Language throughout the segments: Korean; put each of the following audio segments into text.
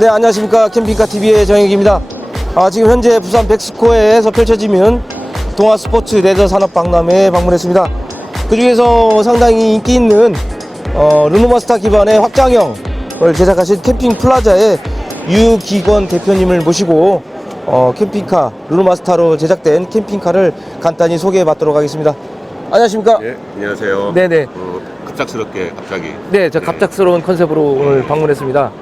네, 안녕하십니까. 캠핑카 TV의 정혁입니다. 아, 지금 현재 부산 백스코에서 펼쳐지는 동아 스포츠 레저 산업 박람회에 방문했습니다. 그 중에서 상당히 인기 있는 어, 르노마스터 기반의 확장형을 제작하신 캠핑 플라자의 유기권 대표님을 모시고 어, 캠핑카 르노마스터로 제작된 캠핑카를 간단히 소개해 받도록 하겠습니다. 안녕하십니까? 예, 안녕하세요. 네네. 어, 급작스럽게 갑자기 네, 저 갑작스러운 컨셉으로 오늘 방문했습니다.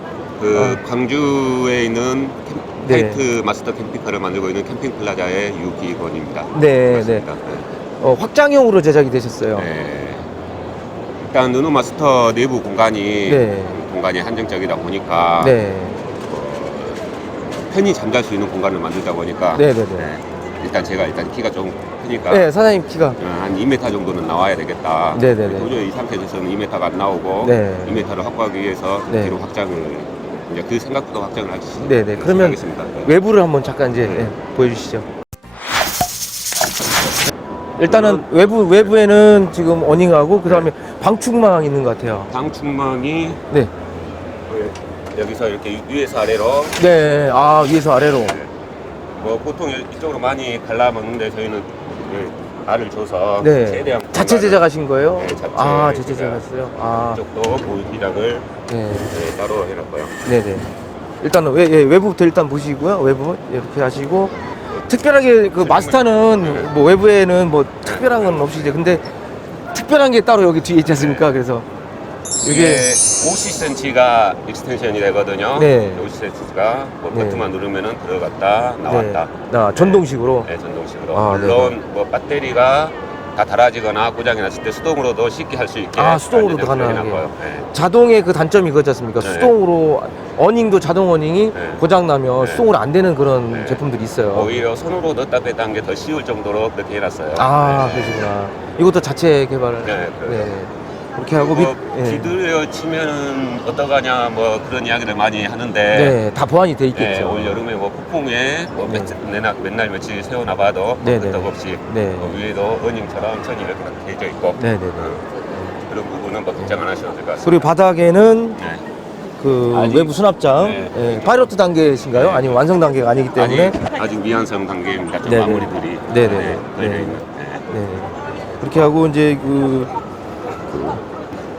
그 광주에 있는 캠, 어. 네. 화이트 마스터 캠핑카를 만들고 있는 캠핑 플라자의 유기권입니다. 네, 맞습니다. 어, 확장형으로 제작이 되셨어요. 네. 네. 일단 누누 마스터 내부 공간이 네. 공간이 한정적이다 보니까 네. 편히 잠잘 수 있는 공간을 만들다 보니까 네, 네, 네. 네. 일단 제가 일단 키가 좀 크니까 네, 사장님 키가 어, 한 2m 정도는 나와야 되겠다. 네, 네, 네. 도저히 이 상태에서는 2m가 안 나오고 네. 2m를 확보하기 위해서 네. 뒤로 확장을 이제 그 생각보다 확장을 하시. 네, 네. 그러면 하겠습니다. 네. 외부를 한번 잠깐 이제 네. 예, 보여주시죠. 일단은 외부 외부에는 지금 어닝하고 그 다음에 방충망 있는 것 같아요. 방충망이 네, 여기서 이렇게 위에서 아래로 네, 아 위에서 아래로. 뭐 보통 이쪽으로 많이 갈라먹는데 저희는 그 알을 줘서 네, 최대한 자체 공간을- 제작하신 거예요? 네, 자체 아, 자체 제작. 제작했어요. 아, 이쪽도 보기장을 네, 네, 따로 해놨고요. 네, 네. 일단은 외, 예, 외부부터 일단 보시고요. 외부 이렇게 하시고 특별하게 그 마스터는 뭐 외부에는 뭐 특별한 건 없이 이제 근데 특별한 게 따로 여기 뒤에 있지 않습니까? 그래서 이게 이게 50cm가 익스텐션이 되거든요. 네. 50cm가 뭐 네. 버튼만 누르면은 들어갔다 나왔다. 네, 아, 전동식으로. 네, 전동식으로. 아, 물론 뭐 배터리가 다 닳아지거나 고장이 났을 때 수동으로도 쉽게 할 수 있게 아, 수동으로도 가능하게. 해놨고요. 네. 자동의 그 단점이 그거지 않습니까? 네. 수동으로 어닝도 자동 어닝이 네. 고장 나면 네. 수동으로 안 되는 그런 네. 제품들이 있어요. 오히려 손으로 넣었다 뺐다 한게 더 쉬울 정도로 그렇게 해놨어요. 아, 네. 그러시구나. 이것도 자체 개발을. 네, 그래요. 그렇게 하고 밑, 뭐 예. 비들여 치면은 어떡하냐 뭐 그런 이야기를 많이 하는데 네, 다 보완이 돼 네, 있겠죠. 올 여름에 뭐 폭풍에 뭐 네. 몇, 맨날, 맨날 며칠 세워놔봐도 뭐 네, 네. 끄떡없이 네. 뭐 위에도 어닝처럼 천이 이렇게 딱 되어 있고 네, 네, 네. 어, 그런 부분은 뭐 걱정 안 하셔도 될 것 같습니다. 그리고 바닥에는 네. 그 아직- 외부 수납장, 네. 예, 파이로트 단계신가요? 네. 아니면 완성 단계가 아니기 때문에 아직, 아직 미완성 단계입니다. 좀 네, 네. 마무리들이 네, 네, 네, 걸려 네. 있는. 네. 네. 그렇게 하고 이제 그, 그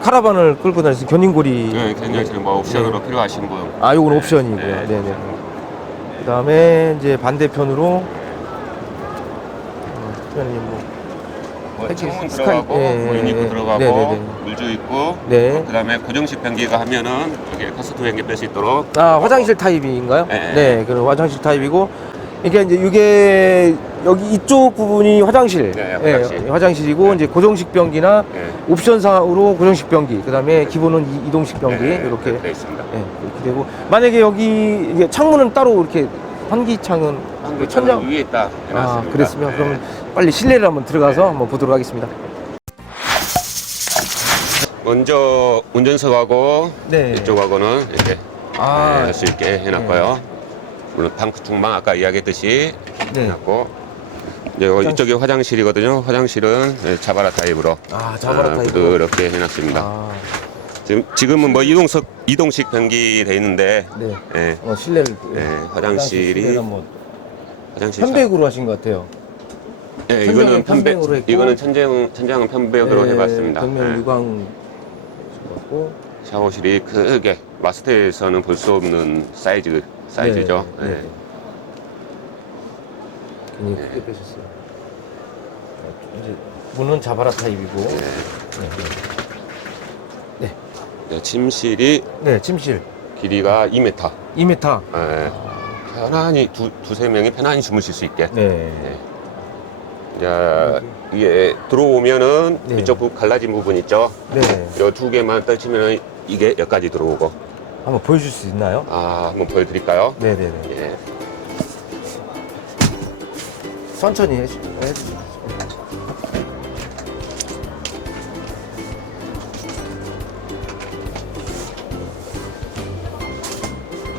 카라반을 끌고 다니는 견인고리. 네, 굉장히 뭐 옵션으로 필요하신 분. 아, 요건 네, 옵션이고요. 네. 네, 네. 그다음에 이제 반대편으로 어, 특별히 뭐 뭐 패키지 창문 스카이- 들어가고 예, 뭐 예, 유니크 예. 들어가고 네, 네, 네. 물주 있고 네. 그다음에 고정식 변기가 하면은 여기 카스트 변기 뺄 수 있도록 아 화장실 타입인가요? 네. 네, 그 화장실 타입이고 이게 이제 이게 여기 이쪽 부분이 화장실, 네, 예, 화장실. 화장실이고 이제 고정식 변기나 네. 옵션상으로 고정식 변기, 그다음에 기본은 이- 이동식 변기 네, 이렇게 되어 있습니다. 예, 이렇게 되고 만약에 여기 이게 창문은 따로 이렇게 환기창은 한국 천장 위에 있다 해놨습니다. 아 그랬으면 네. 그러면 빨리 실내를 한번 들어가서 한번 보도록 하겠습니다. 먼저 운전석하고 네. 이쪽하고는 이렇게 아, 할 수 있게 해놨고요. 물론 방충망 아까 이야기했듯이 네. 해놨고 이제 요 화장실. 이쪽이 화장실이거든요. 화장실은 네, 자바라 타입으로 아 자바라 아, 타입. 부드럽게 해놨습니다. 아, 지금 지금은 뭐 이동석 이동식 변기 돼 있는데 네. 예, 어, 실내를 네, 화장실이 실내가 뭐 화장실 편백으로 하신 것 같아요. 예, 천장은 이거는 편백 편백으로 했고. 이거는 천장 천장은 편백으로 네, 해봤습니다. 벽면 예. 유광 같고 샤워실이 크게 마스터에서는 볼 수 없는 사이즈 사이즈죠. 네, 네. 예. 굉장히 네. 크게 빼셨어요. 어, 이제 문은 자바라 타입이고. 네. 네. 네, 침실이 네, 침실 길이가 2m. 2m. 예. 편안히 두 두세 명이 편안히 주무실 수 있게. 네. 자, 이게 들어오면은 네. 이쪽 부- 갈라진 부분 있죠. 네. 이 두 개만 떨치면 이게 여기까지 들어오고. 한번 보여줄 수 있나요? 아, 한번 보여드릴까요? 네, 네, 네. 예. 천천히 해주- 해주세요.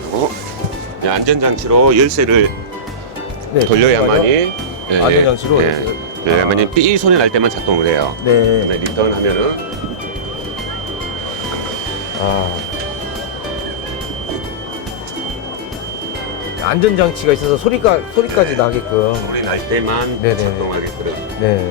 그리고 이 안전장치로 열쇠를 네, 돌려야만이 예, 안전장치로 예. 이렇게. 돌려야만이 삐 소리 날 때만 작동을 해요. 네. 그다음에 리턴 하면은 아. 안전장치가 있어서 소리가 소리까지 나게끔. 소리 날 때만 네네. 작동하게끔. 네.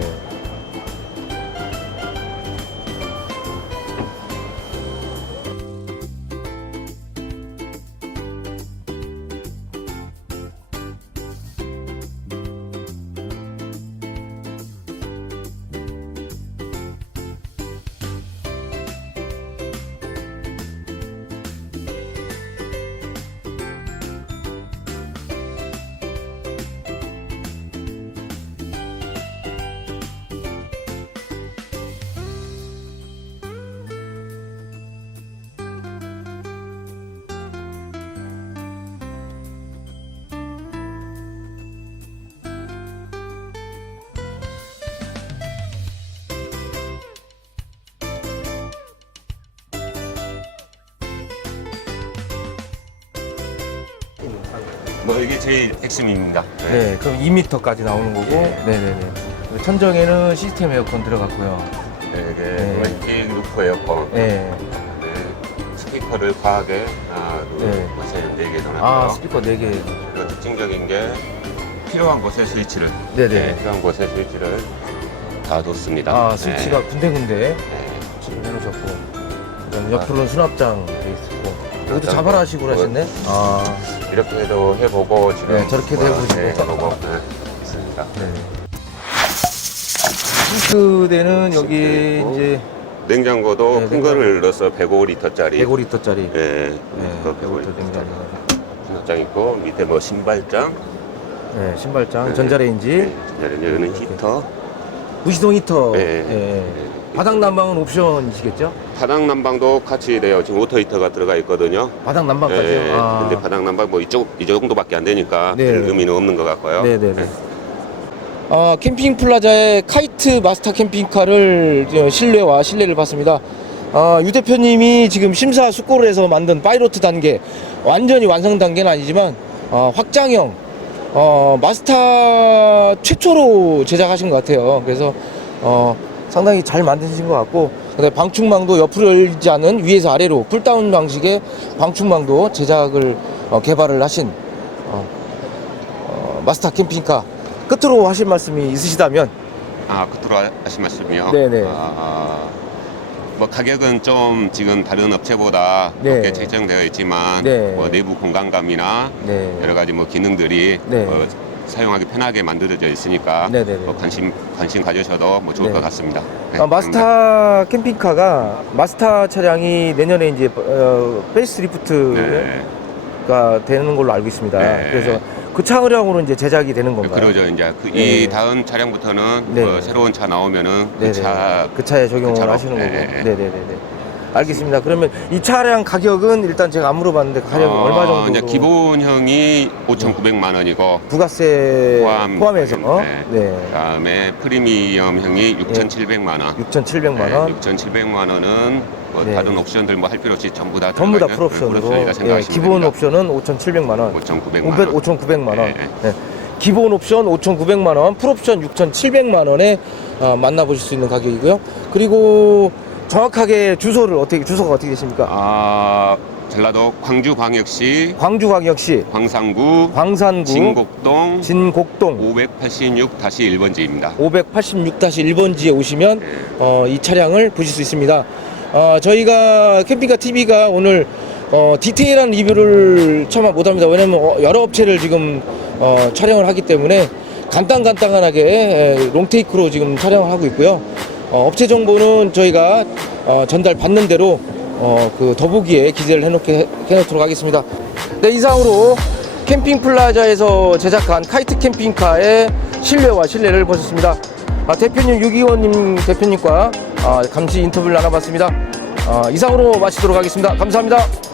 뭐 이게 제일 핵심입니다. 네, 그럼 2m까지 나오는 거고. 예. 네네네. 그리고 천정에는 시스템 에어컨 들어갔고요. 네, 이게 네. 멀티 루프 에어컨. 네. 네. 스피커를 과하게 하나, 둘, 네. 셋, 네개 넣어놨고요. 아, 스피커 4개. 그리고 특징적인 게 필요한 곳에 스위치를 네네. 네, 필요한 곳에 스위치를 다 뒀습니다. 아, 스위치가 네. 군데군데 네. 지금 해놓으셨고. 그다음 옆으로는 수납장 돼 있고. 여기도. 자발하식으로 하셨네? 아, 이렇게도 해보고 지금 네, 저렇게도 뭐, 해보시고. 네, 해보고 네, 있습니다. 네. 싱크대는 여기 있고. 이제 냉장고도 네, 큰 거를 넣어서 105리터짜리 105리터짜리. 네, 네, 그 105리터 105리터짜리 냉장고. 있고 밑에 뭐 신발장 네, 신발장, 네. 전자레인지, 네, 여기는. 히터 무시동 히터. 네. 예. 네. 바닥 난방은 옵션이시겠죠? 바닥 난방도 같이 돼요. 지금 오토 히터가 들어가 있거든요. 바닥 난방까지요? 네, 아. 근데 바닥 난방 뭐 이쪽 이 정도밖에 안 되니까 네. 별 의미는 없는 것 같고요. 네네네. 어, 캠핑 플라자의 카이트 마스터 캠핑카를 어, 실내와 실내를 봤습니다. 아, 유 대표님이 지금 심사숙고를 해서 만든 파이로트 단계 완전히 완성 단계는 아니지만 어, 확장형 어, 마스터 최초로 제작하신 것 같아요. 그래서 어, 상당히 잘 만드신 것 같고 방충망도 옆으로 열리지 않은 위에서 아래로 쿨다운 방식의 방충망도 제작을 어, 개발을 하신 어, 어, 마스터 캠핑카 끝으로 하실 말씀이 있으시다면 아 끝으로 하- 하신 말씀이요? 네네. 아, 뭐 가격은 좀 지금 다른 업체보다 네. 높게 책정되어 있지만 네. 뭐 내부 공간감이나 네. 여러 가지 뭐 기능들이 네. 뭐 사용하기 편하게 만들어져 있으니까 네 네 네. 뭐 관심 관심 가져셔도 뭐 좋을 네. 것 같습니다. 네, 아, 마스터 캠핑카가 마스터 차량이 내년에 이제 어, 페이스리프트가 네. 되는 걸로 알고 있습니다. 네. 그래서 그 차량으로 이제 제작이 되는 건가요? 그러죠. 이제 그, 네. 이 다음 차량부터는 네. 뭐 새로운 차 나오면은 네네. 그차그 차에 적용을 그 차로. 하시는 거고. 네. 네네네. 알겠습니다. 그러면 이 차량 가격은 일단 제가 안 물어봤는데 가격이 어, 얼마 정도? 이제 기본형이 5,900만 원이고 부가세 포함, 포함해서 네. 네. 그다음에 프리미엄형이 6,700만 원. 6,700만 원. 6,700만 원은 뭐 네. 다른 옵션들 뭐 할 필요 없이 전부 다 전부 다 들어가 있는 풀옵션으로 풀옵션이라 예, 기본 됩니다. 옵션은 5,700만 원. 5,900만 원. 5,900만 원. 네. 네. 기본 옵션 5,900만 원, 풀옵션 6,700만 원에 어, 만나보실 수 있는 가격이고요. 그리고 정확하게 주소를 어떻게 주소가 어떻게 되십니까? 아, 전라도 광주광역시 광주광역시 광산구 광산구 진곡동 진곡동 586-1번지입니다. 586-1번지에 오시면 어, 이 차량을 보실 수 있습니다. 어, 저희가 캠핑카 TV가 오늘 어, 디테일한 리뷰를 차마 못합니다. 왜냐면 어, 여러 업체를 지금 어, 촬영을 하기 때문에 간단간단하게 에, 롱테이크로 지금 촬영을 하고 있고요. 어, 업체 정보는 저희가 어, 전달 받는 대로 어, 그 더보기에 기재를 해놓게 해놓도록 하겠습니다. 네 이상으로 캠핑 플라자에서 제작한 카이트 캠핑카의 실내와 실내를 보셨습니다. 아, 대표님 유기원님 대표님과 아, 감시 인터뷰를 나눠봤습니다. 아, 이상으로 마치도록 하겠습니다. 감사합니다.